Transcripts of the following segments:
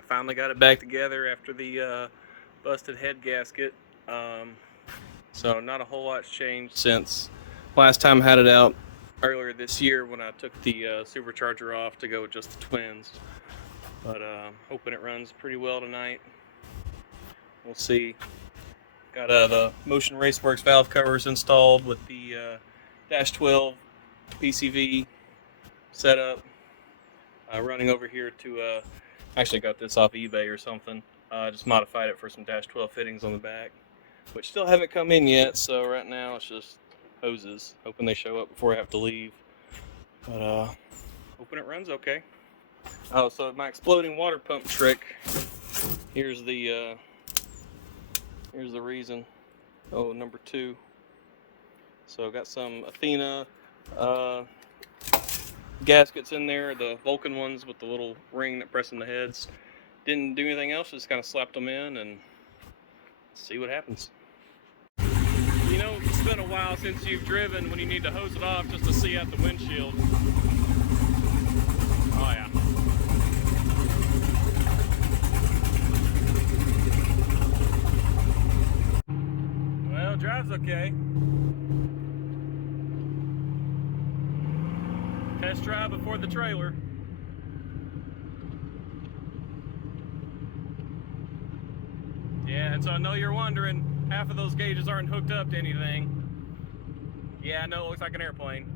I finally got it back together after the busted head gasket. So not a whole lot's changed since last time I had it out earlier this year when I took the supercharger off to go with just the twins. But hoping it runs pretty well tonight. We'll see. Got the Motion Raceworks valve covers installed with the Dash 12 PCV setup. Running over here to, actually got this off eBay or something. Just modified it for some Dash 12 fittings on the back, which still haven't come in yet. So right now it's just hoses. Hoping they show up before I have to leave. But hoping it runs okay. Oh, so my exploding water pump trick. Here's the reason. Oh, number 2. So got some Athena gaskets in there, the Vulcan ones with the little ring that press in the heads. Didn't do anything else, just kind of slapped them in and see what happens. You know, it's been a while since you've driven when you need to hose it off just to see out the windshield. Oh yeah. Well, it drives okay. Test drive before the trailer. Yeah, and so I know you're wondering, half of those gauges aren't hooked up to anything. Yeah, I know it looks like an airplane.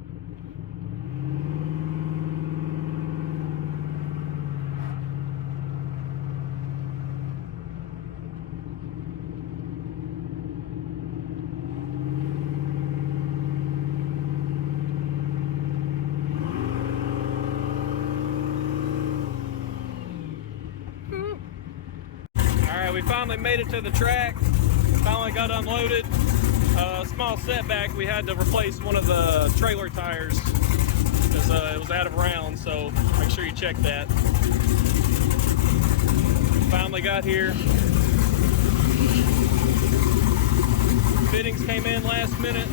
Alright, we finally made it to the track. Finally got unloaded. Small setback, we had to replace one of the trailer tires because it was out of round, so make sure you check that. Finally got here. Fittings came in last minute.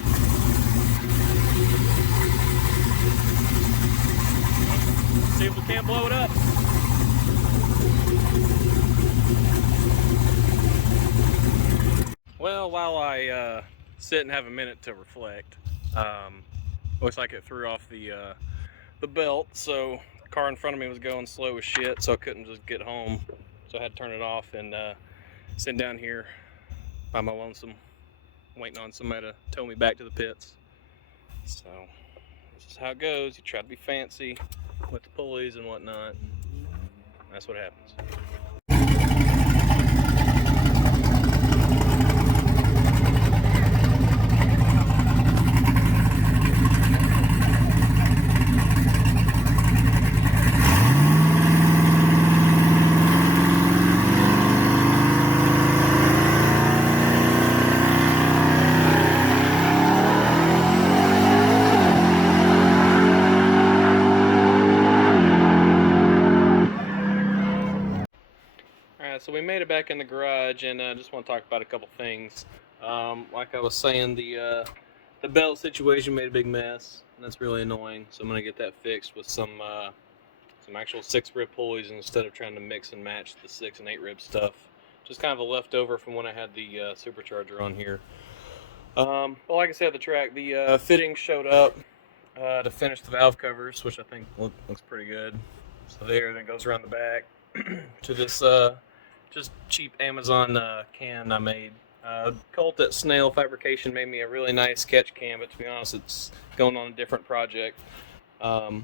See if we can't blow it up. Well, while I sit and have a minute to reflect, looks like it threw off the belt, so the car in front of me was going slow as shit, so I couldn't just get home. So I had to turn it off and sit down here by my lonesome, waiting on somebody to tow me back to the pits. So this is how it goes. You try to be fancy with the pulleys and whatnot. That's what happens. So we made it back in the garage, and I just want to talk about a couple things. Like I was saying, the belt situation made a big mess, and that's really annoying. So I'm gonna get that fixed with some actual 6-rib pulleys instead of trying to mix and match the 6 and 8-rib stuff. Just kind of a leftover from when I had the supercharger on here. But like I said, the track, the fittings showed up to finish the valve covers, which I think looks pretty good. So there, then goes around the back to this. Just cheap Amazon can I made. Colt at Snail Fabrication made me a really nice sketch can, but to be honest, it's going on a different project. It's a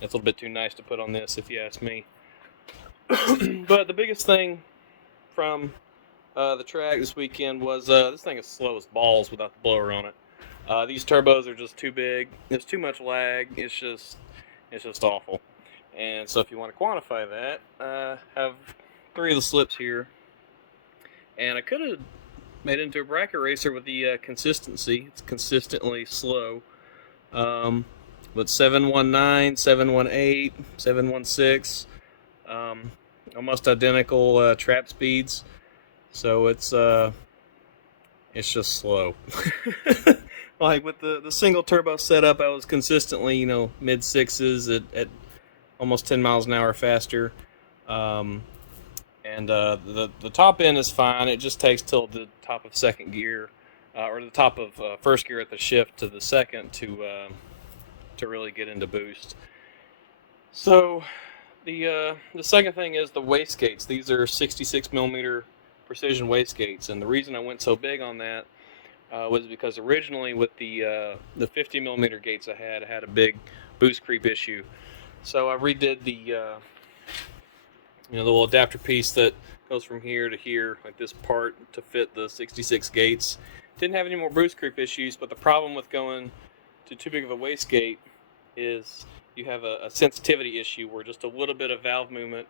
little bit too nice to put on this, if you ask me. But the biggest thing from the track this weekend was this thing is slow as balls without the blower on it. These turbos are just too big. There's too much lag. It's just awful. And so if you want to quantify that, have 3 of the slips here, and I could have made it into a bracket racer with the consistency. It's consistently slow, but 719, 718, 716, almost identical trap speeds, so it's just slow. Like with the single turbo setup, I was consistently, mid 6s at almost 10 miles an hour faster. and the top end is fine. It just takes till the top of second gear, or the top of first gear at the shift to the second to really get into boost. So the second thing is the wastegates. These are 66 millimeter precision wastegates, and the reason I went so big on that was because originally with the 50 millimeter gates I had a big boost creep issue. So I redid the little adapter piece that goes from here to here, like this part, to fit the 66 gates. Didn't have any more boost creep issues, but the problem with going to too big of a wastegate is you have a sensitivity issue where just a little bit of valve movement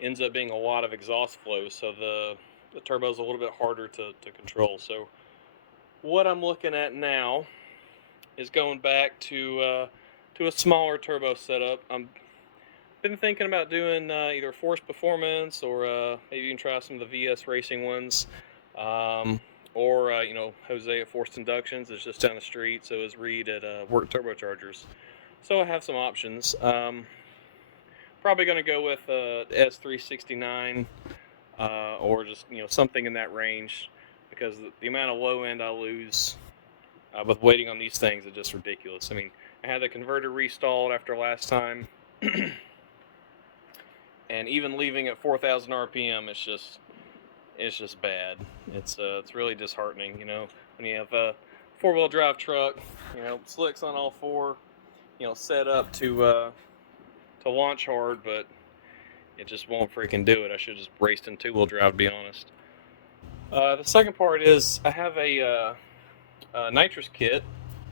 ends up being a lot of exhaust flow, so the turbo is a little bit harder to control. So what I'm looking at now is going back to a smaller turbo setup. I'm been thinking about doing either Force Performance or maybe even try some of the VS Racing ones, or Jose at Forced Inductions is just down the street. So is Reed at Work Turbochargers. So I have some options. Probably going to go with S369 or just something in that range, because the amount of low end I lose with waiting on these things is just ridiculous. I mean, I had the converter restalled after last time. And even leaving at 4,000 RPM, it's just bad. It's really disheartening, when you have a four-wheel drive truck, slicks on all four, set up to launch hard, but it just won't freaking do it. I should have just raced in two-wheel drive, to be honest. The second part is I have a nitrous kit.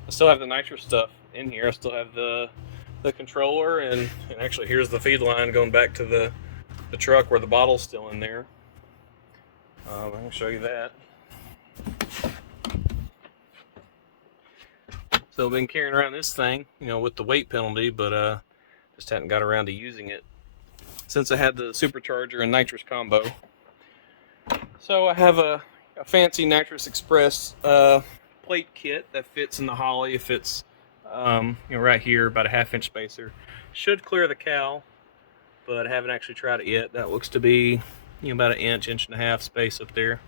I still have the nitrous stuff in here. I still have the controller, and actually here's the feed line going back to the truck where the bottle's still in there. I can show you that. So I've been carrying around this thing, with the weight penalty, but just hadn't got around to using it since I had the supercharger and nitrous combo. So I have a fancy Nitrous Express plate kit that fits in the Holly. It fits right here, about a 1/2 inch spacer. Should clear the cowl, but I haven't actually tried it yet. That looks to be about an inch and a half space up there.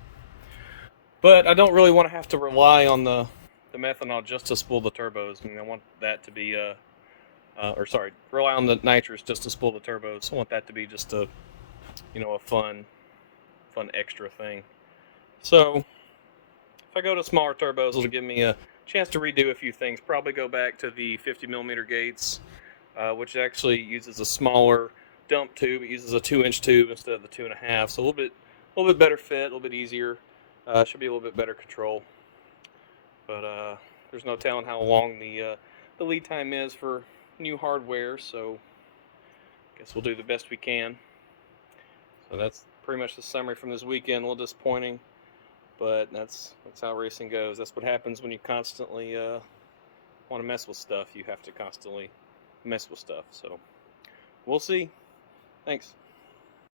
But I don't really want to have to rely on the methanol just to spool the turbos. I mean, I want that to be rely on the nitrous just to spool the turbos. I want that to be just a fun extra thing. So if I go to smaller turbos, it'll give me a chance to redo a few things. Probably go back to the 50 millimeter gates, which actually uses a smaller dump tube. It uses a 2-inch tube instead of the 2.5, so a little bit better fit, a little bit easier. Should be a little bit better control. But there's no telling how long the lead time is for new hardware, so I guess we'll do the best we can. So that's pretty much the summary from this weekend. A little disappointing, but that's how racing goes. That's what happens when you constantly want to mess with stuff. You have to constantly mess with stuff. So we'll see. Thanks.